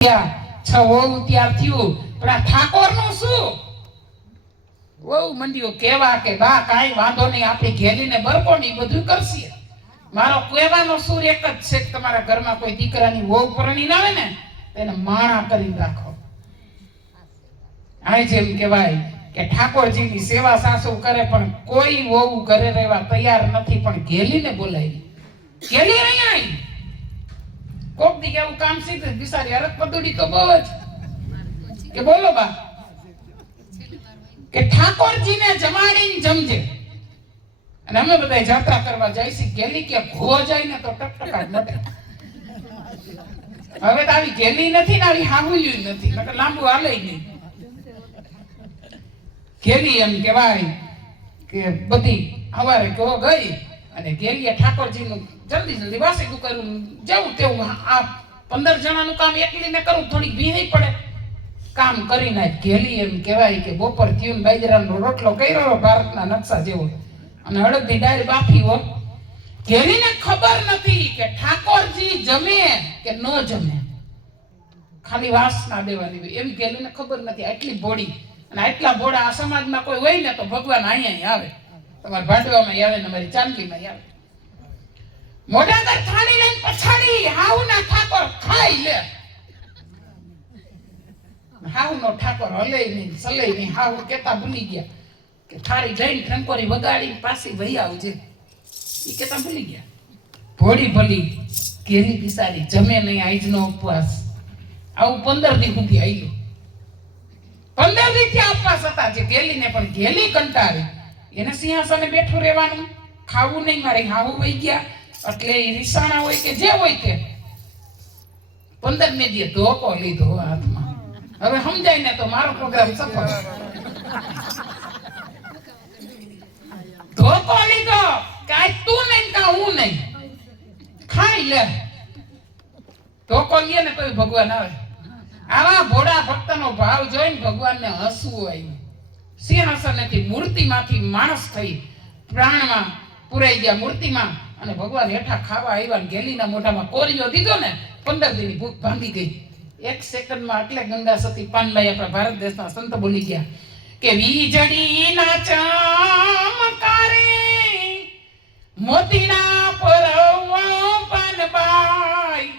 છ વહુ ત્યાર થયું, પણ આ ઠાકોર નું શું? વહુ મંડ્યો કેવા કે બા કાંઈ વાંધો નહીં, આપણી ઘેલીને બરકો નહીં બધું કરશે. મારો કહેવાનો સુર એક જ છે કે તમારા ઘરમાં કોઈ દીકરાની વહુ પરણી આવે ને તેને માણા કરીને રાખો. આ જેમ કહેવાય કે ઠાકોરજીની સેવા સાસુ કરે પણ કોઈ વહુ ઘરે રહેવા તૈયાર નથી, પણ ઘેલીને બોલાવી. ઘેલી અહીંયા આવી કોક દી કેવું કામ સીધું બિચારી હરક પદુડી તો બહુ જ કે બોલો બા કે ઠાકોરજીને જમાડીને જમજે. અને અમે બધા જાત્રા કરવા જઈશી. ગેલી કે ભો જાય ને તો ટકટકાટ મટે. હવે તો આવી ગેલી નથી ને આવી હાહુયું નથી, નકર લાંબુ હાલે નહીં. ગેલી એમ કહેવાય કે બધી હવારે કહો ગઈ અને ગેલીએ ઠાકોરજીનું જલ્દી જલ્દી વાસીદું કરું જવું તેવું. આ 15 જણાનું કામ એકલીને કરું થોડીક ભીહી પડે. કામ કરીને ઘેલી એમ કહેવાય કે બપોર થયું બાજરાનો રોટલો કર્યો ભારતના નકશા જેવો અને અડદની દાળ બાફી હો. ઘેલીને ખબર નથી કે ઠાકોરજી જમે કે ન જમે, ખાલી વાસના દેવાની હોય એમ ઘેલીને ખબર નથી. આટલી ભોળી અને આટલા ભોળા આ સમાજમાં કોઈ હોય ને તો ભગવાન અહીંયા આવે, તમારા ભાંડવામાં આવે ને અમારી ચાંદલીમાં આવે. મોઢા પર થાળી લઈને પછાડી હાઉના ઠાકોર ખાઈ લે. હાઉનો ઠાકોર હલે નહીં સલે નહીં. હાઉ કેતા ભૂલી ગયા કે થાળી જઈને ટંકોરી વગાડી પાછી વહી આવજે, એ કેતા ભૂલી ગયા. ભોળી ભલી ઘેલી બિસારી જમે નહીં, આજનો ઉપવાસ. આવું 15 દી સુધી આયલું. 15 દી થી ઉપવાસ હતા જે ઘેલીને, પણ ઘેલી કંટાળી. એને સિંહાસને બેઠું રહેવાનું, ખાવું નહીં. મારે હાઉ વહી ગયા એટલે રીસાણા હોય કે જે હોય તે 15મે દી ધોકો લીધો હાથમાં. હવે સમજાય ને તો મારો પ્રોગ્રામ સફળ. ધોકો લીધો કે તું નહીં કા હું નહીં, ખાઈ લે. ધોકો લે ને તો ભગવાન આવે. આવા ભોળા ભક્તનો ભાવ જોઈને ભગવાનને હસવું આવ્યું. સિંહાસનેથી મૂર્તિમાંથી માણસ થઈ પ્રાણમાં પુરાઈ ગયા મૂર્તિમાં અને ભગવાન હેઠા ખાવા આવ્યા. ગેલીના મોઢામાં કોરિયો દીધો ને 15 દીની ભૂખ ભાંગી ગઈ. 1 સેકન્ડમાં એટલે ગંગા સતી પાનબાઈ આપણા ભારત દેશના સંત બોલી ગયા કે વીજળીના ચમકારે મોતીના પરવો પાનબાઈ.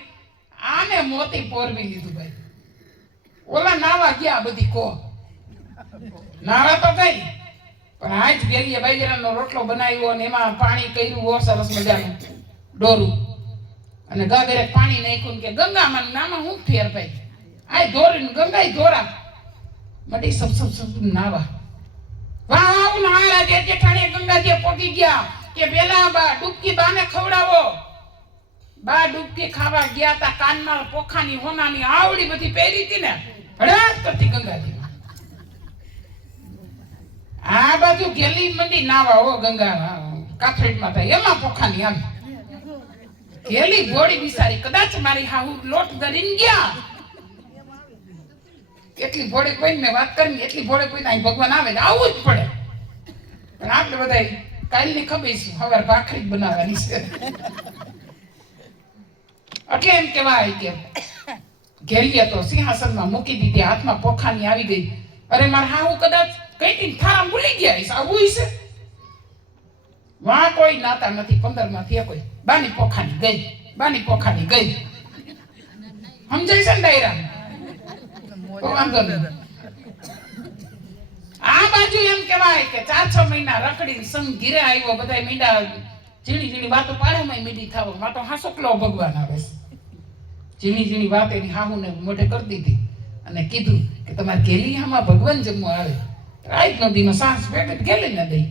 આને મોતી પોરવી લીધું ભાઈ. ઓલા નાવા ગયા બધી કો નાવા તો ગઈ, પણ આજ ગેલીએ બાજરાનો રોટલો બનાવ્યો અને એમાં પાણી કર્યું બહુ સરસ મજાનું ડોરું અને ગાગરે પાણી નાખ્યું કે ગંગામાં નામાં હું ફેર ભાઈ. આ ધોરીને ગંગાઈ ધોરા મટી સબ નાવા. વાવ નાળા જે જેઠાણી ગંગાજી પોગી ગયા કે બેલા બા ડૂબકી બાને ખવડાવો. બા ડૂબકી ખાવા ગયા તા, કાનમાં પોખાની હોનાની આવડી બધી પહેરી હતી ને હડાટ કરતી ગંગાજી. આ બાજુ ગેલી મંડી નાવા હો ગંગા કાથરેટમાં થાય એમાં પોખાની આવી. ગેલી ગોળી બિસારી કદાચ મારી હાહુ લોટ ધરીને ગયા. એટલી ભોળે કોઈને મેં વાત કરી એટલી ભોળે કોઈને અહીં ભગવાન આવે આવું જ પડે. પણ આપણે બધા કાલની ખબીશું હવે ભાખરી બનાવવાની છે. એટલે એમ કહેવાય કે ઘેલીએ તો સિંહાસનમાં મૂકી દીધી, હાથમાં પોખાની આવી ગઈ. અરે મારા હાહુ કદાચ કઈ થારા ભૂલી ગયા છે, આવું છે. વાં કોઈ નાતા નથી. 15 માંથી કોઈ બાની પોખાની ગઈ, બાની પોખાની ગઈ. સમજાય છે ને ડાયરા? વાંધો નહીં. આ બાજુ એમ કહેવાય કે 4-6 મહિના રખડી સંગ ઘીરે આવ્યો. બધા મીંડા ઝીણી ઝીણી વાતો પાડેમાં મીંડી થાવ. વાતો હાસુકલો ભગવાન આવે છે. ઝીણી ઝીણી વાત એની હાહુને મોઢે કરી દીધી અને કીધું કે તમારે ગેલીયામાં ભગવાન જમવા આવે. રાત નદીનો સાંસ પેટ ગેલી ન દઈ.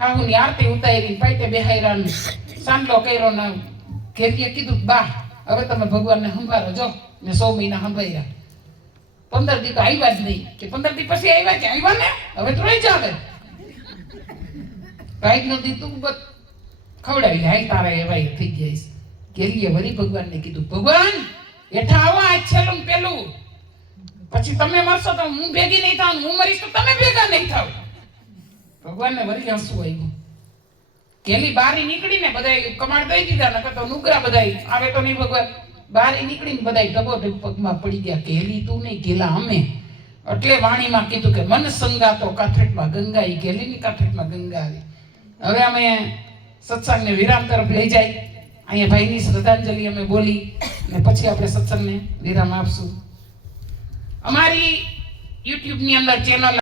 હાહુની આરતી ઉતારી પાટે બેહાયરા સાંડલો કર્યો ને ઘેરીએ કીધું બા હવે તમે ભગવાનને સંભાળો. જો મેં 100 મહિના સંભાળ્યા. 15 દી તો આવ્યા જ નહીં કે 15 દી પછી આવ્યા કે આવ્યા ને હવે તો રહી જાવે. રાત નદી તું બત ખવડાવી હાઈ તારા એવાય થઈ ગયા છે. ઘેરીએ વળી ભગવાનને કીધું ભગવાન હેઠા આવો આજ છેલ્લું પેલું, પછી તમે મરશો તો હું ભેગી નહીં થાવ, હું મરીશ તો તમે ભેગા નહીં થાવ. ભગવાનને વળી હસવું આવ્યું. ઘેલી બારી નીકળીને બધા કમાડ દઈ દીધા, નકર તો નુગરા બધા આવે તો નહીં ભગવાન. બહાર નીકળીને બધા ડબો ડબ પગમાં પડી ગયા, ઘેલી તું નહીં ઘેલા અમે. એટલે વાણીમાં કીધું કે મન સંગાતો કાથરેટમાં ગંગા, ઈ ઘેલીની કાથરેટમાં ગંગા આવી. હવે અમે સત્સંગને વિરામ તરફ લઈ જાય. અહીંયા ભાઈની શ્રદ્ધાંજલિ અમે બોલી અને પછી આપણે સત્સંગને વિરામ આપશું. અમારી યુટ્યુબની અંદર ચેનલ